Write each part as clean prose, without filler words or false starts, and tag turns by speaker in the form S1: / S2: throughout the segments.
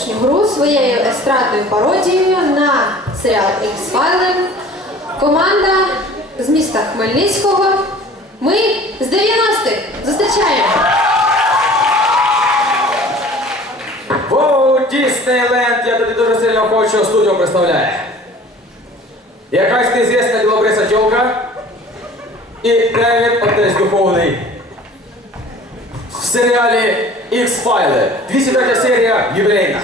S1: гру своєю естрадною пародією на серіал X-Files команда з міста Хмельницького. Ми з 90-х. Зустрічаємо!
S2: Воу, Діснейленд, я тобі дуже сильно хочу, студію представляє. Якась неізвісна білобриса тёлка і Девід, отець духовний. В серіалі X-Files. 203 серия, юбилейна.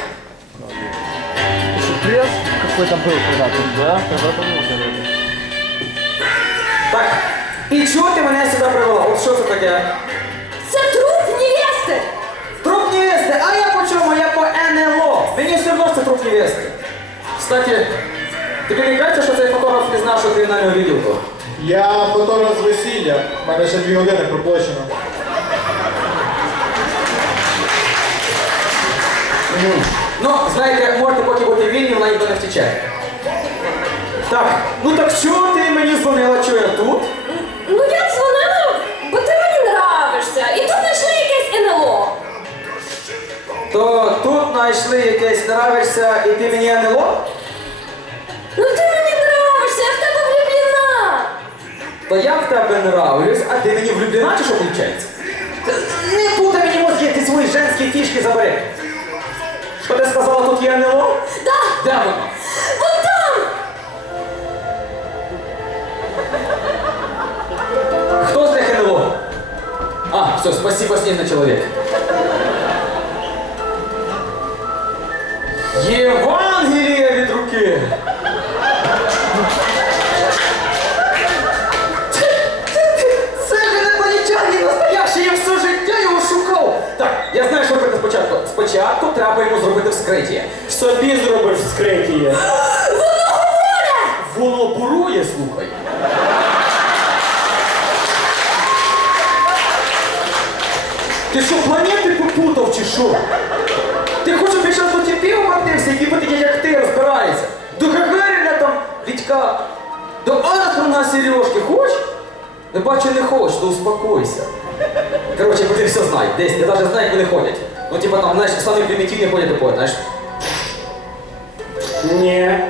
S3: Пресс какой-то был когда-то, да? Когда-то был когда-то.
S2: Так, і чого ти мене сюди привела? От що це таке?
S1: Це труп невести!
S2: Труп невести, а я по чому? Я по НЛО. Мені все одно це труп невести. Кстати, тобі не кажеться, що цей фотограф не знав, що кримінального відділку?
S4: Я фотограф з весілля. У мене ще 2 години проплачено.
S2: Ну, знаєте, можете поки бути вільні, вона ніхто не втече. Так, ну так чого ти мені дзвонила, що я тут?
S1: Ну я дзвонила, бо ти мені нравишся. І тут знайшли якесь НЛО.
S2: То тут знайшли якесь нравишся і ти мені НЛО?
S1: Ну ти мені нравишся, я в тебе влюблена.
S2: То я в тебе нравлюсь, а ти мені влюблена чи що виходить? Не путай мені мозги, ти свої женські фішки забери. Що ти сказала, тут є НЛО?
S1: Да,
S2: Де воно?
S1: вон там.
S2: Хто з них НЛО? А, все, спасибо, снежный человек. Євангеліє від руки! Це ж інопланетянин настоящий, я все життя його шукав! Так, я знаю, що робити спочатку. Спочатку треба йому зробити вскриття.
S4: Собі зробиш вскриття.
S1: Воно говорить!
S2: Воно бурує, слухай. Ти що, планети попутав чи що? Ти хочеш, щоб я зараз до тіпів обратився, які такі, як ти, розбираються? До Гагаріна там, Вітька, до Арстронга Сережки, хоч? Не бачу, не хочеш, то успокойся. Короче, вони все знають, десь, я навіть знаю, як вони ходять. Ну, типа там, знаєш, самі примітивні ходять такое, знаєш.
S4: Ні.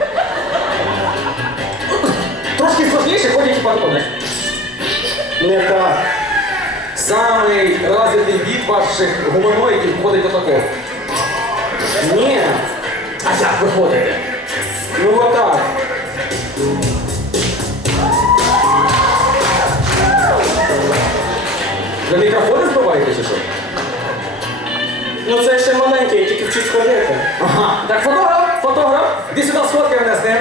S2: Трошки сложніше ходять, типа такое, знаєш.
S4: Не так.
S2: Самий розвитий від ваших гуманоїдів ходить до такого.
S4: Ні.
S2: А як ви ходите?
S4: Ну отак.
S2: Ви мікрофони збиваєте чи що?
S4: Ну це ще маленький, я тільки вчусь ходити.
S2: Ага. Так, фотограф, іди сюди, сфоткай мене з ним.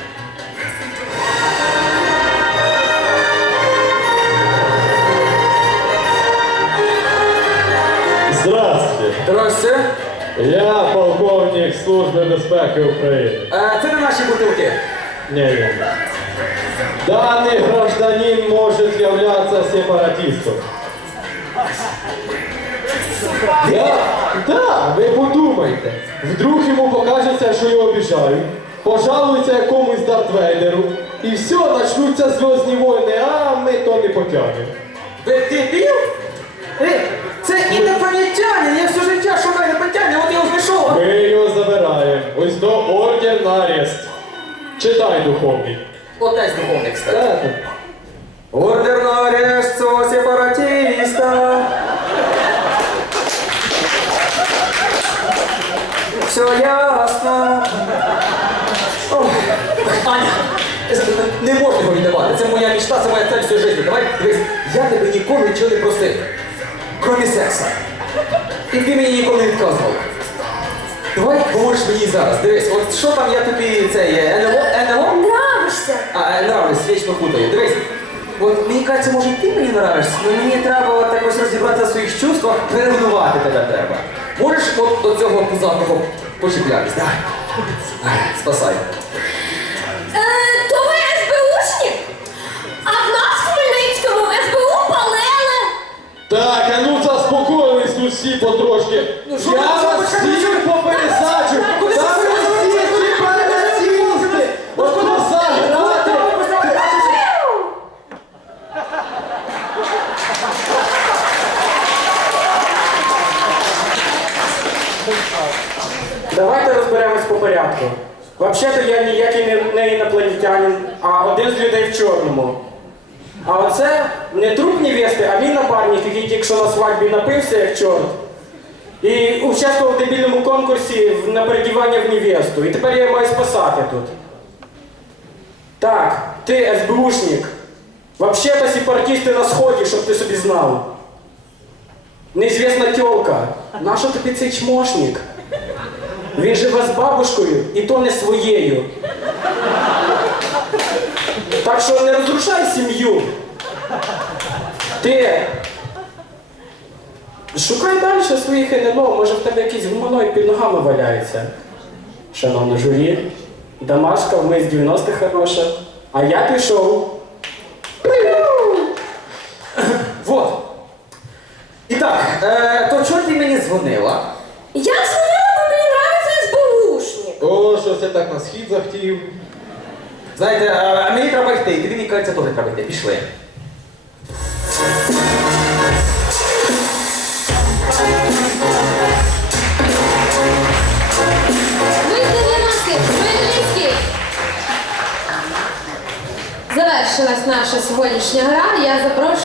S5: Здравствуйте,
S2: Здрасте.
S5: я полковник Служби безпеки України.
S2: Це не наші бутилки.
S5: Не. Данный гражданин может являться сепаратистом. Да, ви подумайте. Вдруг йому покажеться, що його обіжають, пожалуються якомусь Дарт Вейдеру, і все, начнуться Зв'язні війни, а ми то не потягнемо.
S2: Ви дебіл? Це інопланетянин, я все життя шукаю інопланетянина, от я його знайшов.
S5: Ми його забираємо. Ось до ордер на арест. Читай, духовний.
S2: Отець духовний, кстати.
S5: Так.
S2: Ордер на арест цього сепаратиста. Все ясно. Ох, Аня, не можна його віддавати. Це моя мечта, це моя цель всю життя. Давай, дивись, я тебе ніколи нічого не просив. Кромі секса. І ти мені ніколи не відказував. Давай поможеш мені зараз. Дивись, от що там я тобі, це є, НЛО?
S1: Нравишся.
S2: Нравлюсь, вічно путаю. Дивись, от мені кажеться, може ти мені нравишся, але мені треба так ось розібратися в своїх чувствах, переревнувати тебе треба. Можеш от до цього пузатого почіплятись? Давай. Спасай.
S1: То ви СБУшник? А в нас в Хмельницькому СБУ палили.
S5: Так, а ну заспокоїлись тут всі потрошки.
S2: що
S5: Я
S2: ви,
S5: вас
S2: що ви,
S5: всіх попересаджу.
S2: Куди
S5: Та
S2: ви
S5: ви всі сепаратисти. От назад грати.
S2: Давайте розберемось по порядку. Взагалі-то я ніякий не інопланетянин, а один з людей в чорному. А оце не труп невести, а мій напарник, який тільки що на свадьбі напився, як чорт. І участвував в дебільному конкурсі на передівання в невесту. І тепер я маю спасати тут. Так, ти СБУшник. Вообще-то сепаратисти на сході, щоб ти собі знав. Неізвісна тёлка. Нащо тобі цей чмошник? Він живе з бабушкою, і то не своєю. Так що не розрушай сім'ю. Ти шукай далі своїх НЛО, може в тебе якийсь гуманоїд під ногами валяється. Шановне журі, домашка вмить з 90-х хороша, а я пішов.
S6: Вот. Итак, то чого ти мені дзвонила?
S1: Я дзвонила, бо мені нравиться СБУшник.
S5: О, що це так на схід захотів.
S6: Знаєте, а мені треба йти, і тобі, мені кажеться, теж треба йти. Пішли.
S1: Визнання Хмельницький. Завершилась наша сьогоднішня гра. Я запрошую.